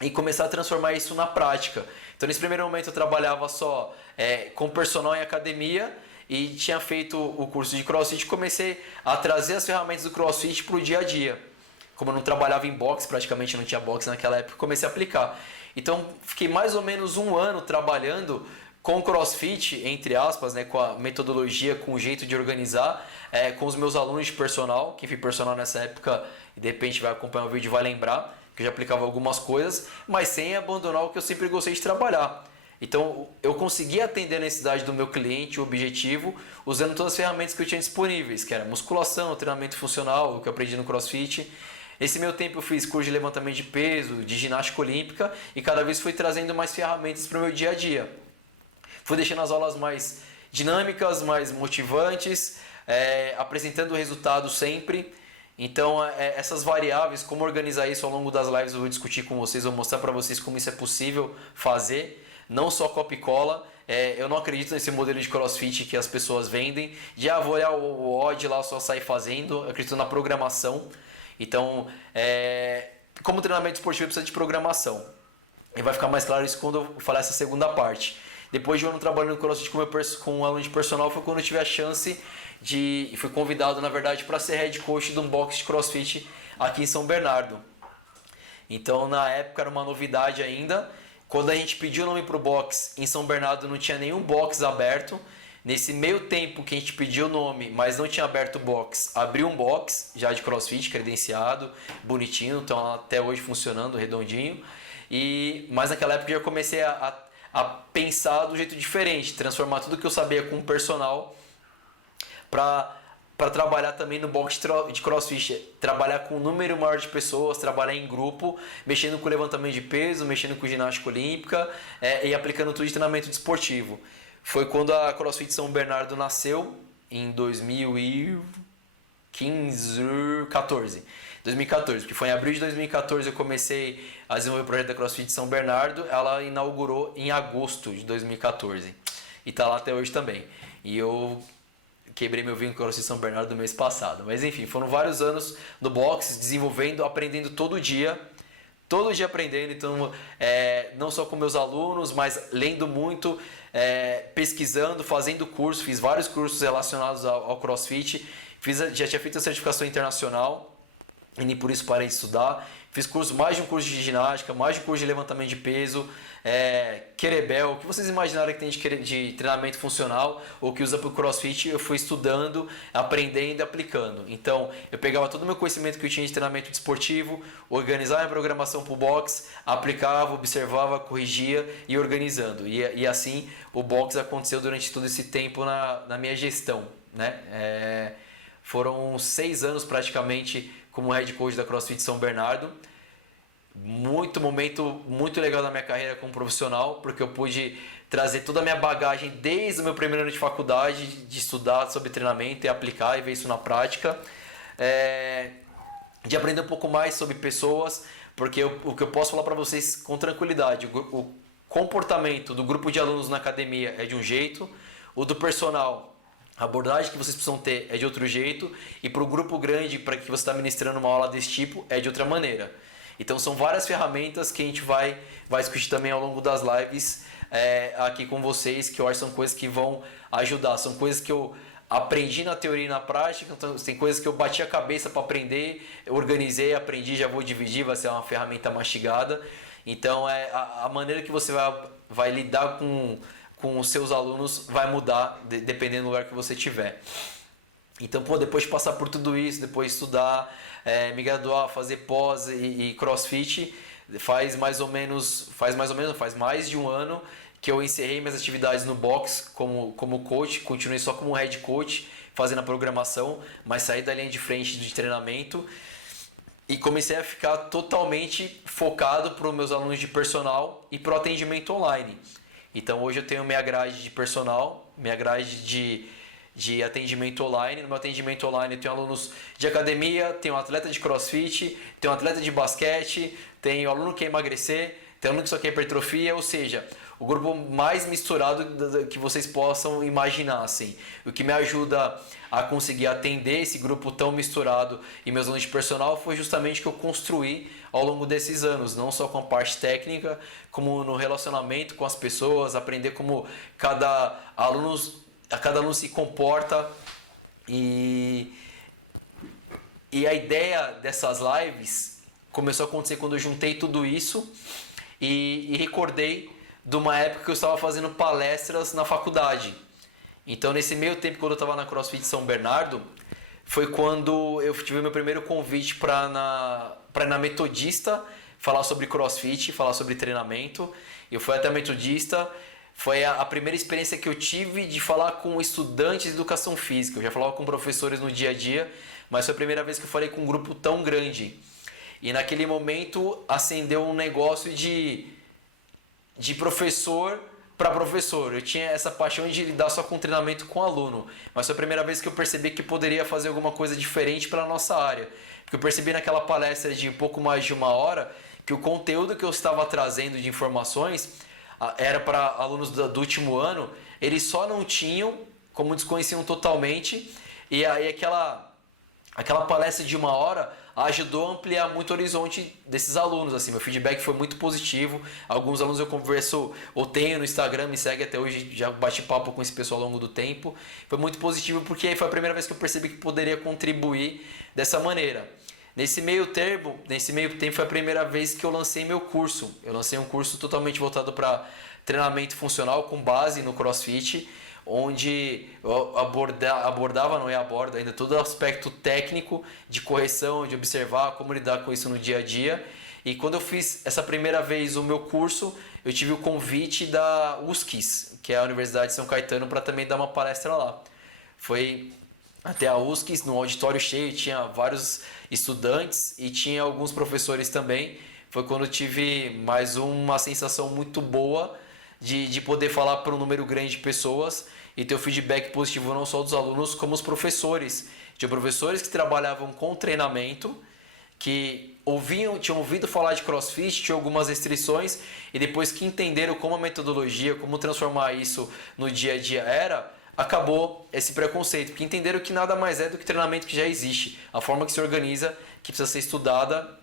e começar a transformar isso na prática. Então nesse primeiro momento eu trabalhava só com personal em academia, e tinha feito o curso de CrossFit, comecei a trazer as ferramentas do CrossFit para o dia a dia. Como eu não trabalhava em boxe, praticamente não tinha boxe naquela época, comecei a aplicar. Então fiquei mais ou menos 1 ano trabalhando com o CrossFit, entre aspas, né, com a metodologia, com o jeito de organizar, com os meus alunos de personal. Quem fez personal nessa época e de repente vai acompanhar o vídeo vai lembrar que eu já aplicava algumas coisas, mas sem abandonar o que eu sempre gostei de trabalhar. Então eu consegui atender a necessidade do meu cliente, o objetivo, usando todas as ferramentas que eu tinha disponíveis, que era musculação, treinamento funcional, o que eu aprendi no CrossFit. Nesse meu tempo eu fiz curso de levantamento de peso, de ginástica olímpica e cada vez fui trazendo mais ferramentas para o meu dia a dia. Fui deixando as aulas mais dinâmicas, mais motivantes, apresentando o resultado sempre. Então essas variáveis, como organizar isso ao longo das lives eu vou discutir com vocês, vou mostrar para vocês como isso é possível fazer. Não só copia e cola, eu não acredito nesse modelo de CrossFit que as pessoas vendem, de vou olhar o odd lá, só sair fazendo, eu acredito na programação. Então, como treinamento esportivo precisa de programação. E vai ficar mais claro isso quando eu falar essa segunda parte. Depois de um ano trabalhando no CrossFit com um aluno de personal, foi quando eu tive a chance fui convidado, na verdade, para ser head coach de um box de CrossFit aqui em São Bernardo. Então, na época era uma novidade ainda. Quando a gente pediu o nome para o box, em São Bernardo não tinha nenhum box aberto. Nesse meio tempo que a gente pediu o nome, mas não tinha aberto o box, abriu um box já de CrossFit, credenciado, bonitinho, então até hoje funcionando, redondinho. Mas naquela época eu já comecei a pensar do jeito diferente, transformar tudo que eu sabia com o personal para para trabalhar também no box de CrossFit, trabalhar com um número maior de pessoas, trabalhar em grupo, mexendo com levantamento de peso, mexendo com ginástica olímpica e aplicando tudo de treinamento desportivo. Foi quando a CrossFit São Bernardo nasceu, em 2014, porque foi em abril de 2014 eu comecei a desenvolver o projeto da CrossFit São Bernardo, ela inaugurou em agosto de 2014 e está lá até hoje também. E eu quebrei meu vínculo com a CrossFit São Bernardo no mês passado, mas enfim, foram vários anos no box, desenvolvendo, aprendendo todo dia aprendendo, então não só com meus alunos, mas lendo muito, pesquisando, fazendo curso, fiz vários cursos relacionados ao CrossFit, já tinha feito a certificação internacional e nem por isso parei de estudar, fiz mais de um curso de ginástica, mais de um curso de levantamento de peso, Kettlebell, o que vocês imaginaram que tem de treinamento funcional ou que usa para o CrossFit, eu fui estudando, aprendendo e aplicando. Então, eu pegava todo o meu conhecimento que eu tinha de treinamento desportivo, organizava a minha programação para o box, aplicava, observava, corrigia e organizando. E assim, o box aconteceu durante todo esse tempo na minha gestão, né? Foram 6 anos praticamente como head coach da CrossFit São Bernardo. Momento muito legal da minha carreira como profissional, porque eu pude trazer toda a minha bagagem desde o meu primeiro ano de faculdade, de estudar sobre treinamento e aplicar e ver isso na prática, de aprender um pouco mais sobre pessoas, porque o que eu posso falar para vocês com tranquilidade, o comportamento do grupo de alunos na academia é de um jeito, o do personal, a abordagem que vocês precisam ter é de outro jeito, e para o grupo grande, para que você está ministrando uma aula desse tipo, é de outra maneira. Então são várias ferramentas que a gente vai discutir também ao longo das lives aqui com vocês, que eu acho que são coisas que vão ajudar, são coisas que eu aprendi na teoria e na prática, então tem coisas que eu bati a cabeça para aprender, eu organizei, aprendi, já vou dividir, vai ser uma ferramenta mastigada. Então a maneira que você vai lidar com os seus alunos vai mudar dependendo do lugar que você estiver. Então, depois de passar por tudo isso, depois de estudar, me graduar, fazer pós e CrossFit, faz mais de um ano que eu encerrei minhas atividades no box como coach, continuei só como head coach, fazendo a programação, mas saí da linha de frente de treinamento e comecei a ficar totalmente focado para os meus alunos de personal e para o atendimento online. Então, hoje eu tenho minha grade de personal, minha grade de atendimento online. No meu atendimento online eu tenho alunos de academia, tenho um atleta de CrossFit, tenho um atleta de basquete, tenho aluno que quer emagrecer, tenho aluno que só quer hipertrofia, ou seja, o grupo mais misturado que vocês possam imaginar, assim. O que me ajuda a conseguir atender esse grupo tão misturado e meus alunos de personal foi justamente o que eu construí ao longo desses anos, não só com a parte técnica, como no relacionamento com as pessoas, aprender como cada aluno se comporta e a ideia dessas lives começou a acontecer quando eu juntei tudo isso e recordei de uma época que eu estava fazendo palestras na faculdade. Então, nesse meio tempo, quando eu estava na CrossFit São Bernardo, foi quando eu tive meu primeiro convite para na Metodista falar sobre CrossFit, falar sobre treinamento. Eu fui até a Metodista. Foi a primeira experiência que eu tive de falar com estudantes de educação física. Eu já falava com professores no dia a dia, mas foi a primeira vez que eu falei com um grupo tão grande. E naquele momento acendeu um negócio de professor para professor. Eu tinha essa paixão de lidar só com treinamento com aluno, mas foi a primeira vez que eu percebi que poderia fazer alguma coisa diferente para a nossa área. Porque eu percebi naquela palestra de um pouco mais de 1 hora que o conteúdo que eu estava trazendo de informações era para alunos do último ano, eles só não tinham, como desconheciam totalmente, e aí aquela palestra de 1 hora ajudou a ampliar muito o horizonte desses alunos. Assim, meu feedback foi muito positivo. Alguns alunos eu converso ou tenho no Instagram, me segue até hoje, já bati papo com esse pessoal ao longo do tempo. Foi muito positivo porque foi a primeira vez que eu percebi que poderia contribuir dessa maneira. Nesse meio tempo foi a primeira vez que eu lancei meu curso. Eu lancei um curso totalmente voltado para treinamento funcional com base no CrossFit, onde eu abordo ainda todo o aspecto técnico de correção, de observar como lidar com isso no dia a dia. E quando eu fiz essa primeira vez o meu curso, eu tive o convite da USCIS, que é a Universidade de São Caetano, para também dar uma palestra lá. Foi até a USC, no auditório cheio, tinha vários estudantes e tinha alguns professores também. Foi quando eu tive mais uma sensação muito boa de poder falar para um número grande de pessoas e ter o feedback positivo não só dos alunos, como os professores. Tinha professores que trabalhavam com treinamento, que tinham ouvido falar de CrossFit, tinham algumas restrições e depois que entenderam como a metodologia, como transformar isso no dia a dia acabou esse preconceito, porque entenderam que nada mais é do que treinamento que já existe, a forma que se organiza, que precisa ser estudada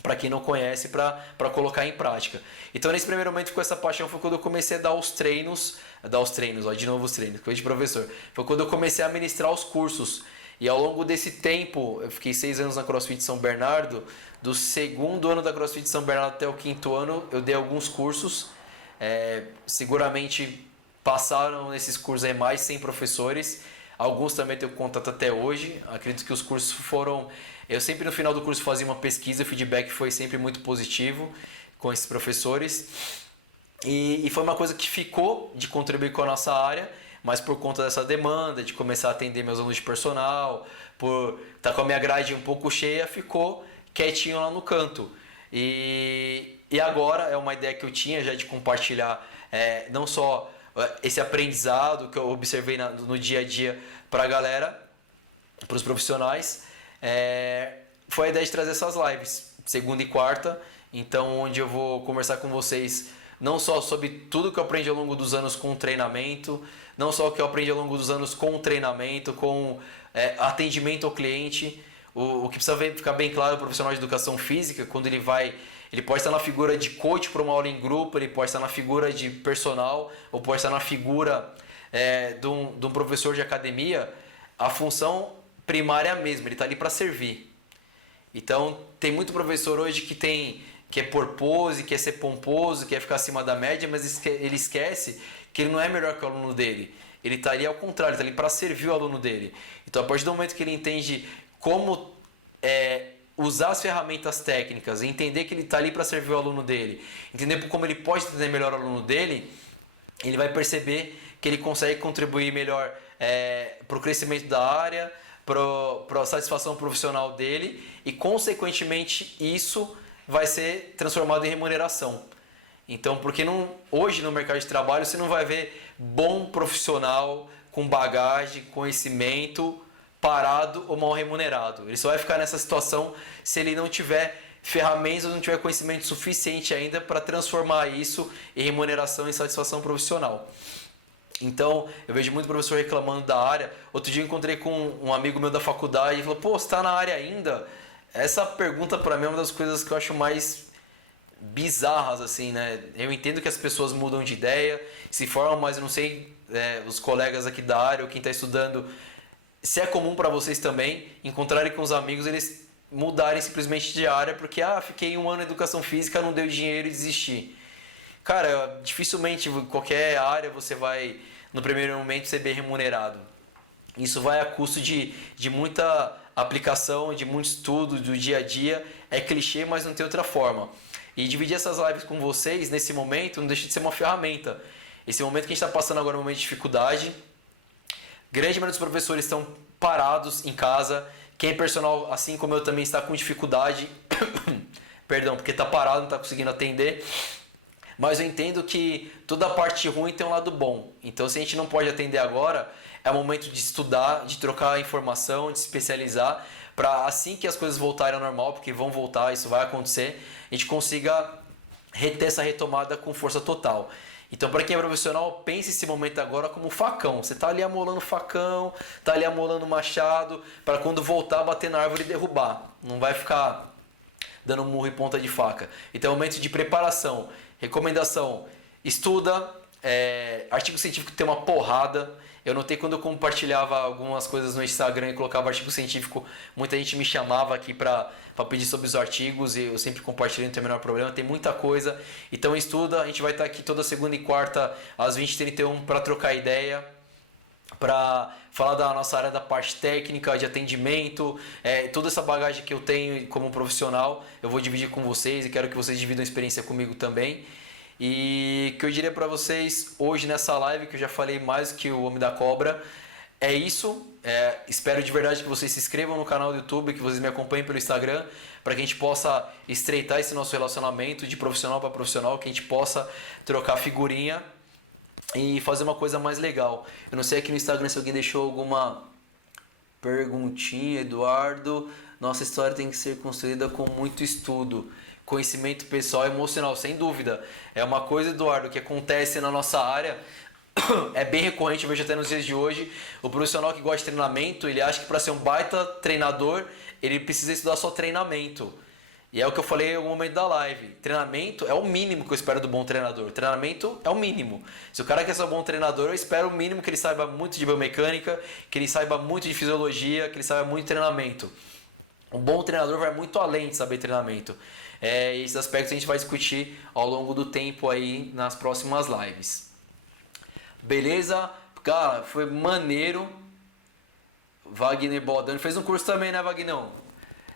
para quem não conhece, para colocar em prática. Então nesse primeiro momento ficou essa paixão, foi quando eu comecei a dar os treinos, ó, de novo os treinos, coisa de professor, foi quando eu comecei a ministrar os cursos. E ao longo desse tempo, eu fiquei 6 anos na CrossFit São Bernardo, do segundo ano da CrossFit São Bernardo até o quinto ano, eu dei alguns cursos, seguramente passaram nesses cursos aí mais 100 professores, alguns também tenho contato até hoje, acredito que os cursos foram... Eu sempre no final do curso fazia uma pesquisa, o feedback foi sempre muito positivo com esses professores, e foi uma coisa que ficou de contribuir com a nossa área, mas por conta dessa demanda, de começar a atender meus alunos de personal, por estar com a minha grade um pouco cheia, ficou quietinho lá no canto. E agora é uma ideia que eu tinha já de compartilhar não só esse aprendizado que eu observei no dia a dia para a galera, para os profissionais, foi a ideia de trazer essas lives, segunda e quarta, então onde eu vou conversar com vocês não só sobre tudo que eu aprendi ao longo dos anos com treinamento, não só o que eu aprendi ao longo dos anos com treinamento, com atendimento ao cliente, o que precisa ficar bem claro, o profissional de educação física, quando ele pode estar na figura de coach para uma aula em grupo, ele pode estar na figura de personal, ou pode estar na figura de um professor de academia, a função primária é a mesma, ele está ali para servir. Então, tem muito professor hoje que quer pôr pose, quer ser pomposo, quer ficar acima da média, mas ele esquece que ele não é melhor que o aluno dele. Ele está ali ao contrário, está ali para servir o aluno dele. Então, a partir do momento que ele entende como usar as ferramentas técnicas, entender que ele está ali para servir o aluno dele, entender como ele pode entender melhor o aluno dele, ele vai perceber que ele consegue contribuir melhor para o crescimento da área, para a satisfação profissional dele e, consequentemente, isso vai ser transformado em remuneração. Então, porque hoje no mercado de trabalho você não vai ver bom profissional com bagagem, conhecimento, parado ou mal remunerado. Ele só vai ficar nessa situação se ele não tiver ferramentas ou não tiver conhecimento suficiente ainda para transformar isso em remuneração e satisfação profissional. Então, eu vejo muito professor reclamando da área. Outro dia eu encontrei com um amigo meu da faculdade e falou: pô, você está na área ainda? Essa pergunta para mim é uma das coisas que eu acho mais bizarras, assim, né? Eu entendo que as pessoas mudam de ideia, se formam, mas eu não sei, os colegas aqui da área ou quem está estudando, se é comum para vocês também encontrarem com os amigos, eles mudarem simplesmente de área porque, fiquei um ano em educação física, não deu dinheiro e desisti. Cara, dificilmente qualquer área você vai, no primeiro momento, ser bem remunerado. Isso vai a custo de muita aplicação, de muito estudo do dia a dia. É clichê, mas não tem outra forma. E dividir essas lives com vocês, nesse momento, não deixa de ser uma ferramenta. Esse momento que a gente está passando agora é um momento de dificuldade. Grande maioria dos professores estão parados em casa. Quem é personal, assim como eu, também está com dificuldade. Perdão, porque está parado, não está conseguindo atender. Mas eu entendo que toda a parte ruim tem um lado bom. Então, se a gente não pode atender agora, é o momento de estudar, de trocar informação, de se especializar, para assim que as coisas voltarem ao normal, porque vão voltar, isso vai acontecer, a gente consiga ter essa retomada com força total. Então, para quem é profissional, pense esse momento agora como facão. Você está ali amolando facão, está ali amolando machado, para quando voltar, bater na árvore e derrubar. Não vai ficar dando murro e ponta de faca. Então, é um momento de preparação. Recomendação: estuda, artigo científico tem uma porrada. Eu notei quando eu compartilhava algumas coisas no Instagram e colocava artigo científico, muita gente me chamava aqui para pedir sobre os artigos e eu sempre compartilhei, não tem o menor problema, tem muita coisa. Então estuda, a gente vai estar aqui toda segunda e quarta às 20h31 para trocar ideia, para falar da nossa área da parte técnica, de atendimento, toda essa bagagem que eu tenho como profissional, eu vou dividir com vocês e quero que vocês dividam a experiência comigo também. E o que eu diria para vocês hoje nessa live, que eu já falei mais que o Homem da Cobra, É isso. Espero de verdade que vocês se inscrevam no canal do YouTube, que vocês me acompanhem pelo Instagram, para que a gente possa estreitar esse nosso relacionamento de profissional para profissional, que a gente possa trocar figurinha e fazer uma coisa mais legal. Eu não sei aqui no Instagram se alguém deixou alguma perguntinha, Eduardo. Nossa história tem que ser construída com muito estudo, conhecimento pessoal e emocional, sem dúvida. É uma coisa, Eduardo, que acontece na nossa área. É bem recorrente, eu vejo até nos dias de hoje. O profissional que gosta de treinamento, ele acha que para ser um baita treinador, ele precisa estudar só treinamento. E é o que eu falei em algum momento da live. Treinamento é o mínimo que eu espero do bom treinador. Treinamento é o mínimo. Se o cara quer ser um bom treinador, eu espero o mínimo que ele saiba muito de biomecânica, que ele saiba muito de fisiologia, que ele saiba muito de treinamento. Um bom treinador vai muito além de saber treinamento. Esses aspectos a gente vai discutir ao longo do tempo aí nas próximas lives. Beleza? Cara, foi maneiro. Wagner Baldani fez um curso também, né, Vagnão?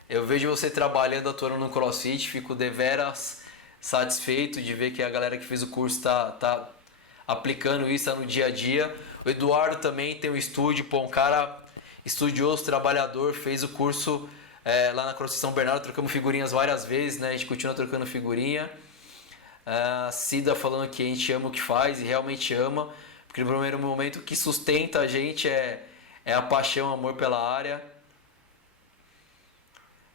Eu vejo você trabalhando, atuando no CrossFit, fico deveras satisfeito de ver que a galera que fez o curso tá aplicando isso, tá no dia a dia. O Eduardo também tem um estúdio, um cara estudioso, trabalhador, fez o curso lá na CrossFit São Bernardo, trocamos figurinhas várias vezes, né? A gente continua trocando figurinha. Cida falando que a gente ama o que faz e realmente ama, porque no primeiro momento o que sustenta a gente é a paixão, o amor pela área.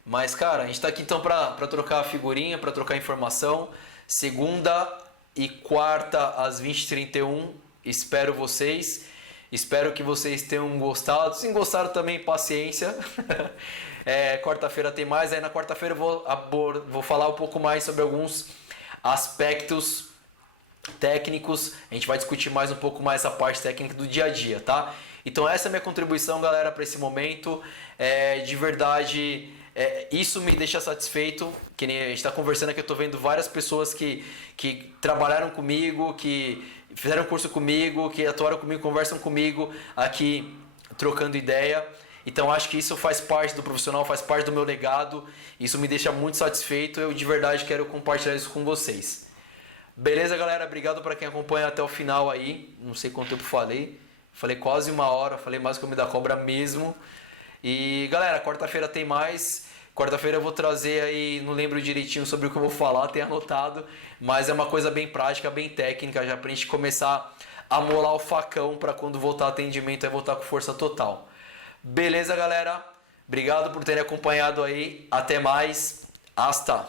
Mas, cara, a gente tá aqui então pra trocar figurinha, pra trocar informação. Segunda e quarta às 20h31. Espero vocês. Espero que vocês tenham gostado. Se gostaram também, paciência. Quarta-feira tem mais. Aí na quarta-feira eu vou falar um pouco mais sobre alguns aspectos técnicos. A gente vai discutir mais um pouco mais essa parte técnica do dia a dia, tá? Então essa é a minha contribuição, galera, para esse momento. De verdade, isso me deixa satisfeito. Que nem a gente está conversando aqui, eu estou vendo várias pessoas que trabalharam comigo, que fizeram curso comigo, que atuaram comigo, conversam comigo aqui, trocando ideia. Então acho que isso faz parte do profissional, faz parte do meu legado. Isso me deixa muito satisfeito. Eu de verdade quero compartilhar isso com vocês. Beleza, galera? Obrigado para quem acompanha até o final aí. Não sei quanto tempo falei. Falei quase 1 hora, falei mais que eu me dá cobra mesmo. E galera, quarta-feira tem mais. Quarta-feira eu vou trazer aí, não lembro direitinho sobre o que eu vou falar, tenho anotado. Mas é uma coisa bem prática, bem técnica, já pra gente começar a molar o facão para quando voltar atendimento, é voltar com força total. Beleza, galera? Obrigado por terem acompanhado aí. Até mais. Hasta!